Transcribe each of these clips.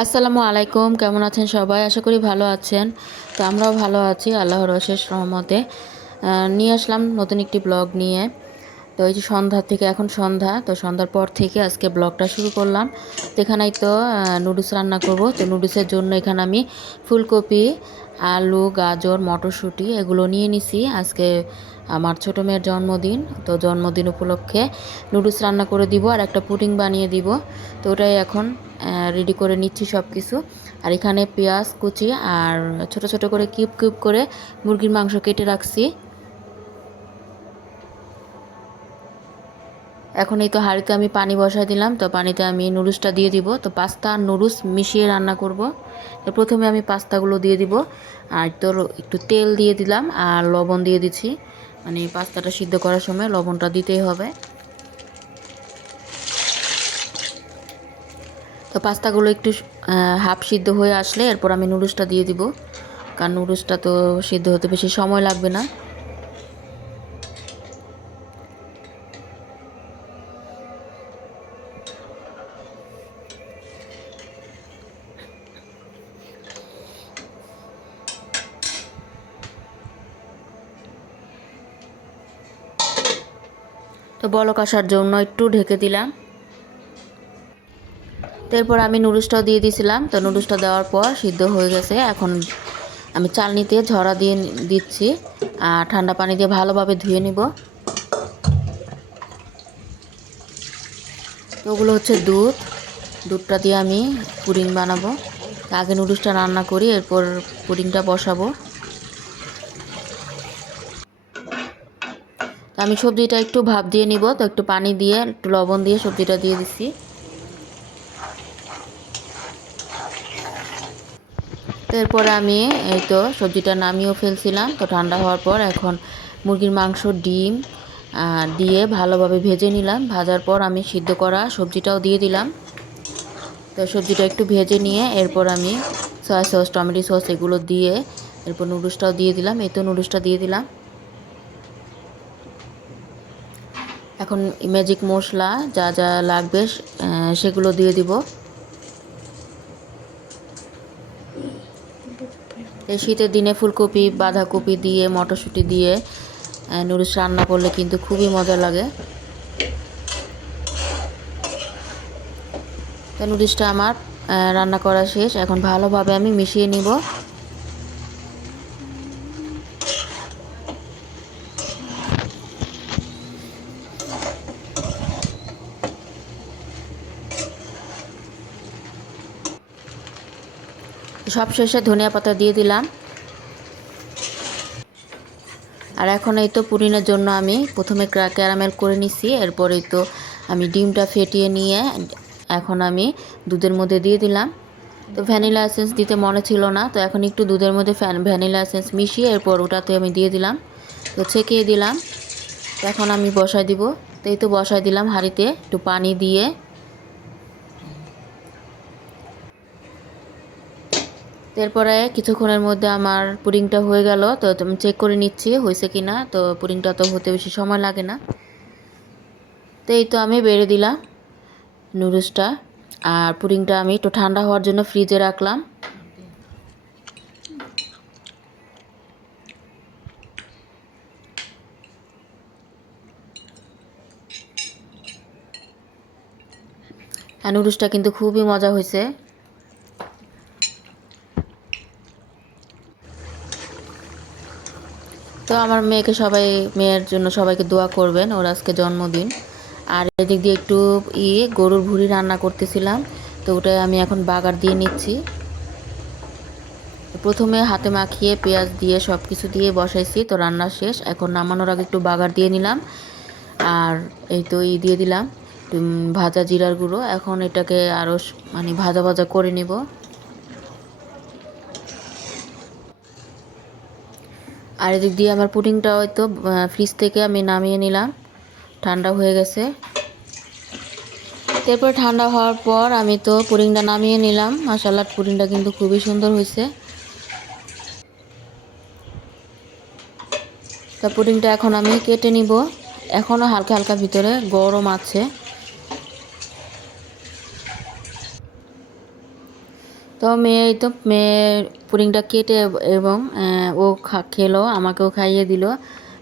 আসসালামু আলাইকুম, কেমন আছেন সবাই? আশা করি ভালো আছেন। তো আমরাও ভালো আছি আল্লাহর অশেষ রহমতে। নিয়ে আসলাম নতুন একটি ব্লগ নিয়ে। তো এই যে সন্ধ্যা থেকে, এখন সন্ধ্যা, তো সন্ধ্যার পর থেকে আজকে ব্লগটা শুরু করলাম। তো এখানেই তো নুডলস রান্না করব। তো নুডলসের জন্য এখানে আমি ফুলকপি, আলু, গাজর, মটরশুঁটি এগুলো নিয়ে নিছি। আজকে আমার ছোটো মেয়ের জন্মদিন, তো জন্মদিন উপলক্ষে নুডলস রান্না করে দিব আর একটা পুডিং বানিয়ে দিব। তো ওটাই এখন রেডি করে নিচ্ছি সব কিছু। আর এখানে পেঁয়াজ কুচি আর ছোট ছোট করে কিউব কিউব করে মুরগির মাংস কেটে রাখছি। এখন এই তো হাঁড়িতে আমি পানি বসায় দিলাম। তো পানিতে আমি নুডলসটা দিয়ে দিব। তো পাস্তা আর নুডলস মিশিয়ে রান্না করব। তো প্রথমে আমি পাস্তাগুলো দিয়ে দিব, আর তো একটু তেল দিয়ে দিলাম আর লবণ দিয়ে দিচ্ছি। মানে পাস্তাটা সিদ্ধ করার সময় লবণটা দিতেই হবে। তো পাস্তাগুলো একটু হাফ সিদ্ধ হয়ে আসলে এরপর আমি নুডলসটা দিয়ে দিব, কারণ নুডলসটা তো সিদ্ধ হতে বেশি সময় লাগবে না। তো বলক আসার জন্য একটু ঢেকে দিলাম। তারপর আমি নুডলসটাও দিয়ে দিয়েছিলাম। তো নুডলসটা দেওয়ার পর সিদ্ধ হয়ে গেছে। এখন আমি চালনিতে ঝরা দিয়ে দিচ্ছি আর ঠান্ডা পানি দিয়ে ভালোভাবে ধুয়ে নিব। তো ওগুলো হচ্ছে দুধটা দিয়ে আমি পুডিং বানাবো। আগে নুডলসটা রান্না করি, এরপর পুডিংটা বসাবো। তো আমি সবজিটা একটু ভাপ দিয়ে নিব। তো একটু পানি দিয়ে একটু লবণ দিয়ে সবজিটা দিয়ে দিচ্ছি। তো এরপরে আমি এই তো সবজিটা নামিয়েও ফেলছিলাম। তো ঠান্ডা হওয়ার পর এখন মুরগির মাংস, ডিম দিয়ে ভালোভাবে ভেজে নিলাম। ভাজার পর আমি সিদ্ধ করা সবজিটাও দিয়ে দিলাম। তো সবজিটা একটু ভেজে নিয়ে এরপর আমি সয়া সস, টমেটো সস এগুলো দিয়ে এরপর নুডলসটাও দিয়ে দিলাম। এই তো নুডলসটা দিয়ে দিলাম। এখন ম্যাজিক মশলা যা যা লাগবে সেগুলো দিয়ে দিব। এই শীতের দিনে ফুলকপি, বাঁধাকপি দিয়ে, মটরশুঁটি দিয়ে নুডলস রান্না করলে কিন্তু খুবই মজা লাগে। তো নুডলসটা আমার রান্না করা শেষ। এখন ভালোভাবে আমি মিশিয়ে নিব। সবশেষে ধনিয়া পাতা দিয়ে দিলাম। আর এখন এই তো পুডিংয়ের জন্য আমি প্রথমে ক্যারামেল করে নিছি। এরপরেই তো আমি ডিমটা ফেটিয়ে নিয়ে এখন আমি দুধের মধ্যে দিয়ে দিলাম। তো ভ্যানিলা এসেন্স দিতে মনে ছিল না, তো এখন একটু দুধের মধ্যে ভ্যানিলা এসেন্স মিশিয়ে এরপর ওটাতে আমি দিয়ে দিলাম। তো ছেঁকিয়ে দিলাম। তো এখন আমি বসাই দিব। তো এই তো বসাই দিলাম হাঁড়িতে একটু পানি দিয়ে। এরপরে কিছুক্ষণের মধ্যে আমার পুডিংটা হয়ে গেল। তো আমি চেক করে নিচ্ছি হয়েছে কি না। তো পুডিংটা তো হতে বেশি সময় লাগে না। তো এই তো আমি বেড়ে দিলাম নুডলসটা। আর পুডিংটা আমি একটু ঠান্ডা হওয়ার জন্য ফ্রিজে রাখলাম। আর নুডলসটা কিন্তু খুবই মজা হয়েছে। তো আমার মেয়ের জন্য সবাইকে দোয়া করবেন, ওর আজকে জন্মদিন। আর এদিক দিয়ে একটু গরুর ভুঁড়ি রান্না করতেছিলাম। তো ওটাই আমি এখন বাগার দিয়ে নিচ্ছি। প্রথমে হাতে মাখিয়ে পেঁয়াজ দিয়ে সব কিছু দিয়ে বসাইছি। তো রান্না শেষ, এখন নামানোর আগে একটু বাগার দিয়ে নিলাম। আর এই তো দিয়ে দিলাম ভাজা জিরার গুঁড়ো। এখন এটাকে আরও মানে ভাজা ভাজা করে নেব। আর এদিক দিয়ে আমার পুডিংটা হয়তো ফ্রিজ থেকে আমি নামিয়ে নিলাম, ঠান্ডা হয়ে গেছে। এরপর ঠান্ডা হওয়ার পর আমি তো পুডিংটা নামিয়ে নিলাম। মাশাআল্লাহ, পুডিংটা কিন্তু খুবই সুন্দর হয়েছে। তা পুডিংটা এখন আমি কেটে নিব। এখনও হালকা হালকা ভিতরে গরম আছে। তো মেয়ে পুডিংটা কেটে এবং ও খেলো, আমাকেও খাইয়ে দিল।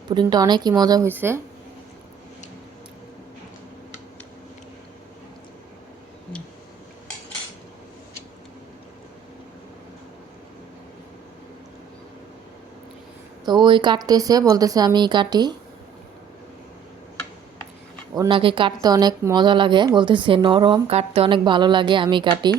পুডিংটা অনেকই মজা হয়েছে। তো ওই কাটতেছে, বলতেছে আমি কাটি। ওর নাকি কাটতে অনেক মজা লাগে, বলতেছে নরম, কাটতে অনেক ভালো লাগে, আমি কাটি।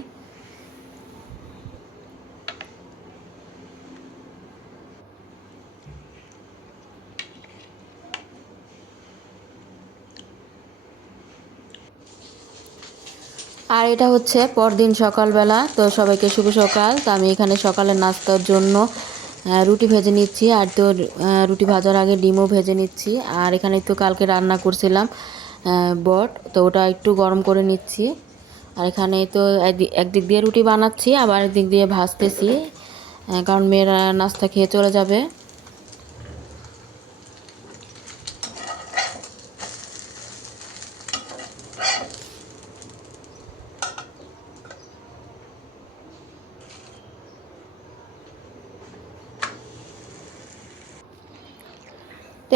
আর এটা হচ্ছে পরদিন সকালবেলা। তো সবাইকে শুভ সকাল। তো আমি এখানে সকালের নাস্তার জন্য রুটি ভেজে নিচ্ছি। আর তো রুটি ভাজার আগে ডিমও ভেজে নিচ্ছি। আর এখানে তো কালকে রান্না করছিলাম বট, তো ওটা একটু গরম করে নিচ্ছি। আর এখানে তো একদিক দিয়ে রুটি বানাচ্ছি, আবার একদিক দিয়ে ভাজতেছি, কারণ মেয়েরা নাস্তা খেয়ে চলে যাবে।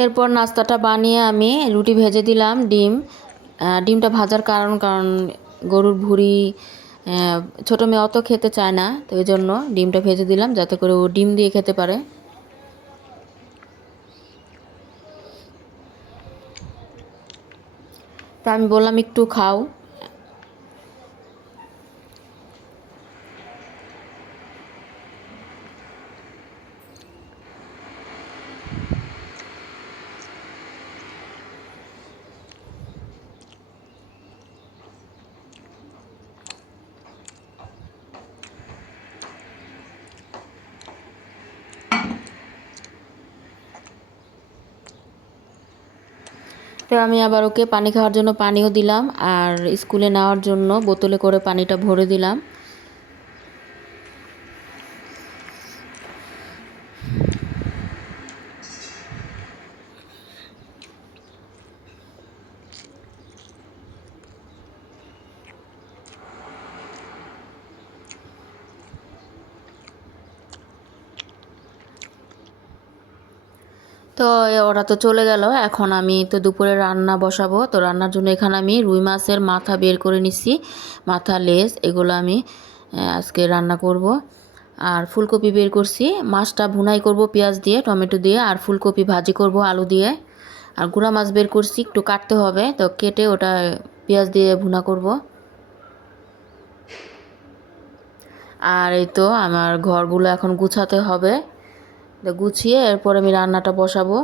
এরপর নাস্তাটা বানিয়ে আমি রুটি ভেজে দিলাম। ডিমটা ভাজার কারণ গরুর ভুঁড়ি ছোটো মেয়ে অত খেতে চায় না, তো ওই জন্য ডিমটা ভেজে দিলাম যাতে করে ও ডিম দিয়ে খেতে পারে। তা আমি বললাম একটু খাও। তো আমি আবার ওকে পানি খাওয়ার জন্য পানিও দিলাম, আর স্কুলে নেওয়ার জন্য বোতলে করে পানিটা ভরে দিলাম। তো ওরা তো চলে গেল। এখন আমি তো দুপুরে রান্না বসাবো। তো রান্নার জন্য এখানে আমি রুই মাছের মাথা বের করে নিচ্ছি, মাথা লেজ এগুলো আমি আজকে রান্না করব। আর ফুলকপি বের করছি, মাছটা ভুনাই করব পেঁয়াজ দিয়ে, টমেটো দিয়ে, আর ফুলকপি ভাজি করব আলু দিয়ে। আর গুঁড়া মাছ বের করছি, একটু কাটতে হবে, তো কেটে ওটা পেঁয়াজ দিয়ে ভুনা করব। আর এই তো আমার ঘরগুলো এখন গুছাতে হবে। তো গুছিয়ে এরপর আমি রান্নাটা বসাবো।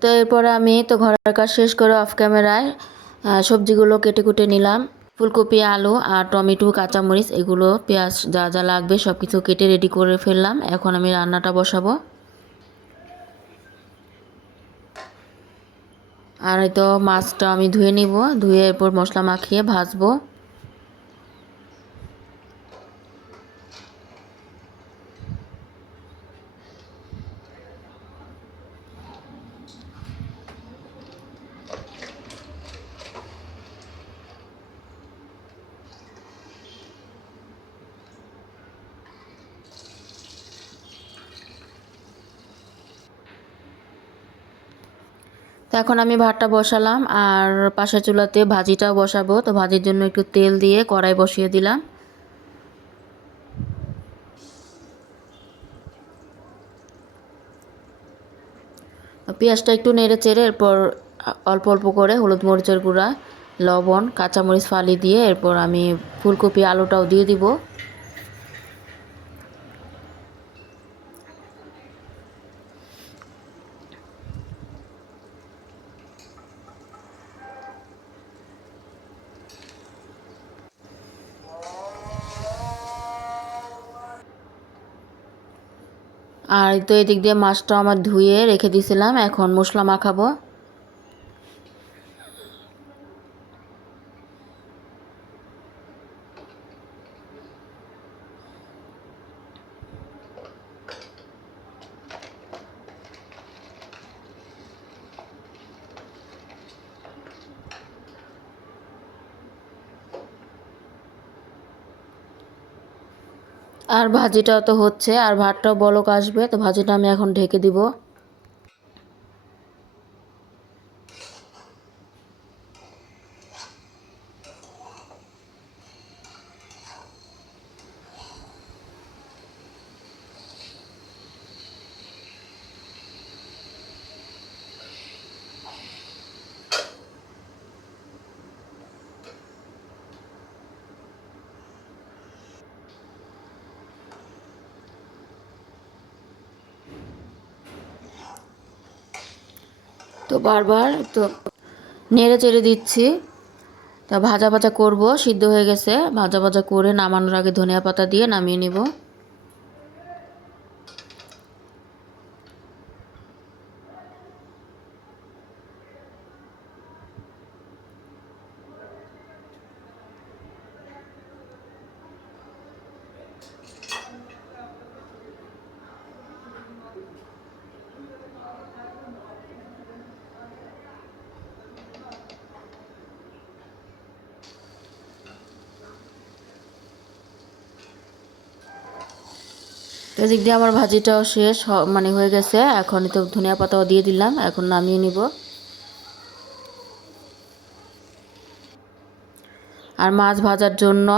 তো এরপরে আমি তো ঘরের কাজ শেষ করে অফ ক্যামেরায় সবজিগুলো কেটে কুটে নিলাম। ফুলকপি, আলু আর টমেটো, কাঁচামরিচ এগুলো, পেঁয়াজ যা যা লাগবে সব কিছু কেটে রেডি করে ফেললাম। এখন আমি রান্নাটা বসাবো। আর এই তো মাছটা আমি ধুয়ে নিব, ধুয়ে এরপর মশলা মাখিয়ে ভাজবো। তো এখন আমি ভাতটা বসালাম, আর পাশের চুলাতে ভাজিটাও বসাবো। তো ভাজির জন্য একটু তেল দিয়ে কড়াই বসিয়ে দিলাম। পেঁয়াজটা একটু নেড়ে চেড়ে এরপর অল্প অল্প করে হলুদ মরিচের গুঁড়া, লবণ, কাঁচামরিচ ফালি দিয়ে এরপর আমি ফুলকপি আলুটাও দিয়ে দিব। আর তো এদিক দিয়ে মাছটা আমার ধুয়ে রেখে দিয়েছিলাম, এখন মশলা মাখাবো। আর ভাজিটাও তো হচ্ছে, আর ভাতটাও বলক আসবে, তো ভাজিটা আমি এখন ঢেকে দিব। তো বারবার তো নেড়ে চেড়ে দিচ্ছি। তা ভাজা ভাজা করব, সিদ্ধ হয়ে গেছে, ভাজা ভাজা করে নামানোর আগে ধনিয়া পাতা দিয়ে নামিয়ে নিব। তো এদিক দিয়ে আমার ভাজিটাও শেষ, মানে হয়ে গেছে। এখন তো ধনিয়া পাতাও দিয়ে দিলাম, এখন নামিয়ে নিব। আর মাছ ভাজার জন্য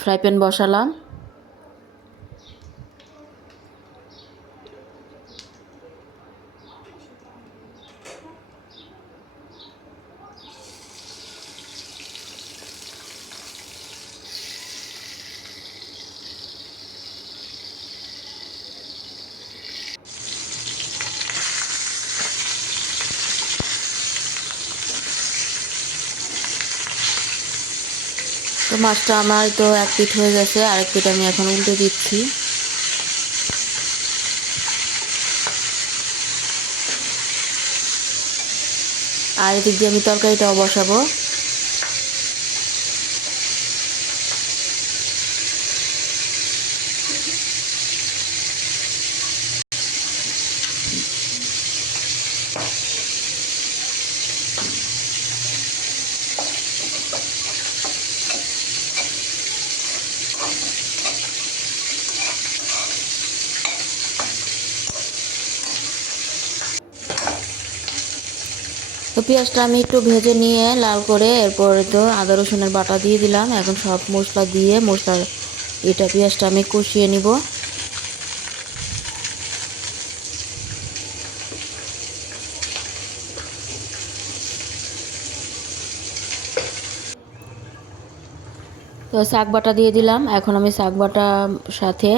ফ্রাই প্যান বসালাম। তো মাছটা আমার তো এক পিঠ হয়ে গেছে, আরেক পিঠ আমি এখন উল্টে দিচ্ছি। আর এদিক দিয়ে আমি তরকারিটাও বসাবো। তো পেঁয়াজটা আমি একটু ভেজে নিয়ে লাল করে, এরপরে তো আদা রসুনের বাটা দিয়ে দিলাম। এখন সব মশলা দিয়ে মশলার পেঁয়াজটা আমি কষিয়ে নিব। তো শাক বাটা দিয়ে দিলাম। এখন আমি শাক বাটার সাথে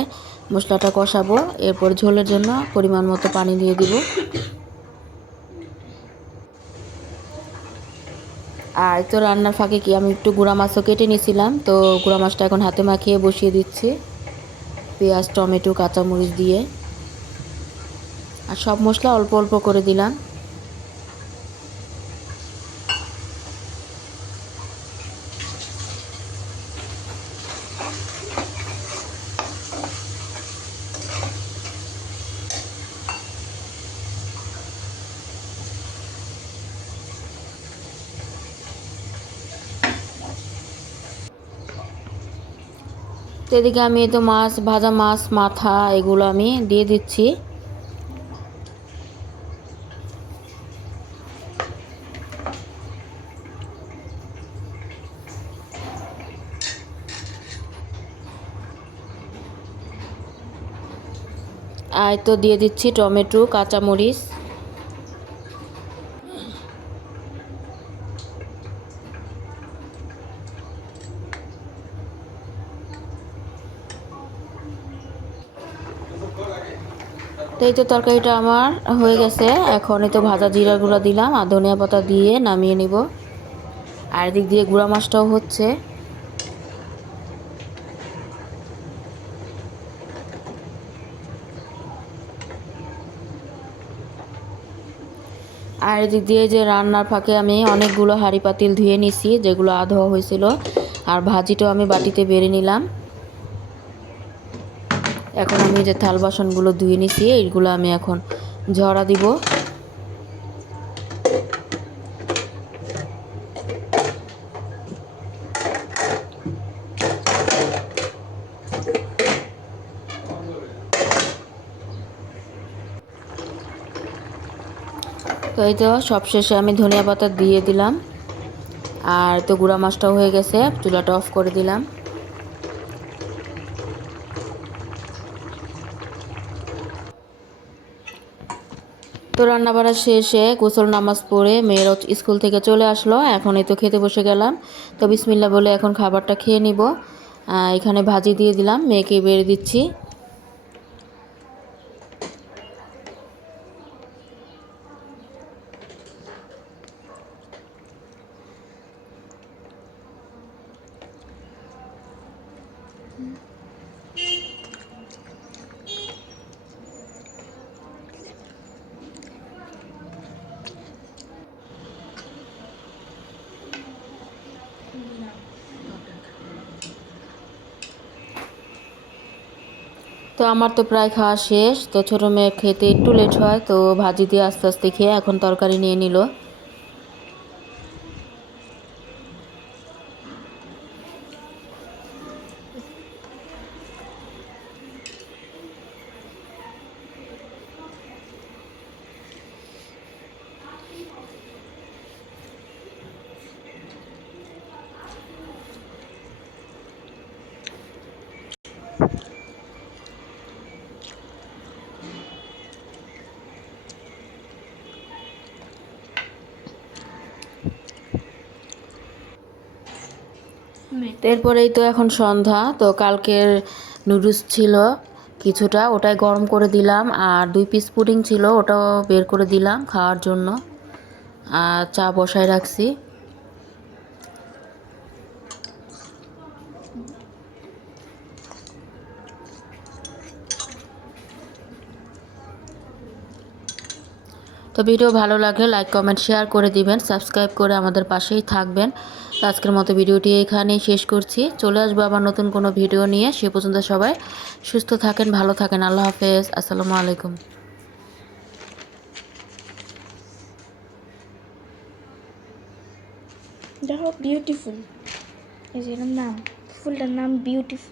মশলাটা কষাবো, এরপর ঝোলের জন্য পরিমাণ মতো পানি দিয়ে দিব। আর তো রান্নার ফাঁকে কি আমি একটু গুঁড়া মাছও কেটে নিয়েছিলাম, তো গুঁড়া মাছটা এখন হাতে মাখিয়ে বসিয়ে দিচ্ছি পেঁয়াজ টমেটো কাঁচামরিচ দিয়ে। আর সব মশলা অল্প অল্প করে দিলাম। তো এদিকে আমি তো মাছ ভাজা মাছ মাথা এগুলো আমি দিয়ে দিচ্ছি। আর তো দিয়ে দিচ্ছি টমেটো কাঁচামরিচ। তো এই তো তরকারিটা আমার হয়ে গেছে। এখন এই তো ভাজা জিরা গুঁড়া দিলাম আর ধনিয়া পাতা দিয়ে নামিয়ে নিব। আর এদিক দিয়ে গুঁড়া মাছটাও হচ্ছে। আর এদিক দিয়ে যে রান্নার ফাঁকে আমি অনেকগুলো হাঁড়ি পাতিল ধুয়ে নিছি, যেগুলো আধোয়া হয়েছিল। আর ভাজিটাও আমি বাটিতে বেড়ে নিলাম। এখন আমি যে থাল বাসনগুলো ধুয়ে নিছি এইগুলো আমি এখন ঝরা দিব। তো এই তো সবশেষে আমি ধনিয়া পাতা দিয়ে দিলাম। আর তো গুঁড়া মাছটাও হয়ে গেছে, চুলাটা অফ করে দিলাম। তো রান্নাবাড়া শেষে গোসল নামাজ পড়ে মেয়েরা স্কুল থেকে চলে আসলো। এখন এই তো খেতে বসে গেলাম। তো বিসমিল্লাহ বলে এখন খাবারটা খেয়ে নিব। এখানে ভাজি দিয়ে দিলাম, মেয়েকে বেড়ে দিচ্ছি। তো আমার তো প্রায় খাওয়া শেষ। তো ছোটো মেয়ের খেতে একটু লেট হয়, তো ভাজি দিয়ে আস্তে আস্তে খেয়ে এখন তরকারি নিয়ে নিল। এরপরেই তো এখন সন্ধ্যা। তো কালকের নুডলস ছিল কিছুটা, ওটাই গরম করে দিলাম। আর 2 পিস পুডিং ছিল, ওটাও বের করে দিলাম খাওয়ার জন্য। আর চা বসায় রাখছি। তো ভিডিও ভালো লাগলে লাইক কমেন্ট শেয়ার করে দিবেন, সাবস্ক্রাইব করে আমাদের পাশেই থাকবেন। তো আজকের মতো ভিডিওটি এখানেই শেষ করছি। চলে আসবো আবার নতুন কোনো ভিডিও নিয়ে। সে পর্যন্ত সবাই সুস্থ থাকেন, ভালো থাকেন। আল্লাহ হাফেজ, আসসালামু আলাইকুম। দেখো বিউটিফুল, এই যে এর নাম, ফুলটার নাম বিউটিফুল।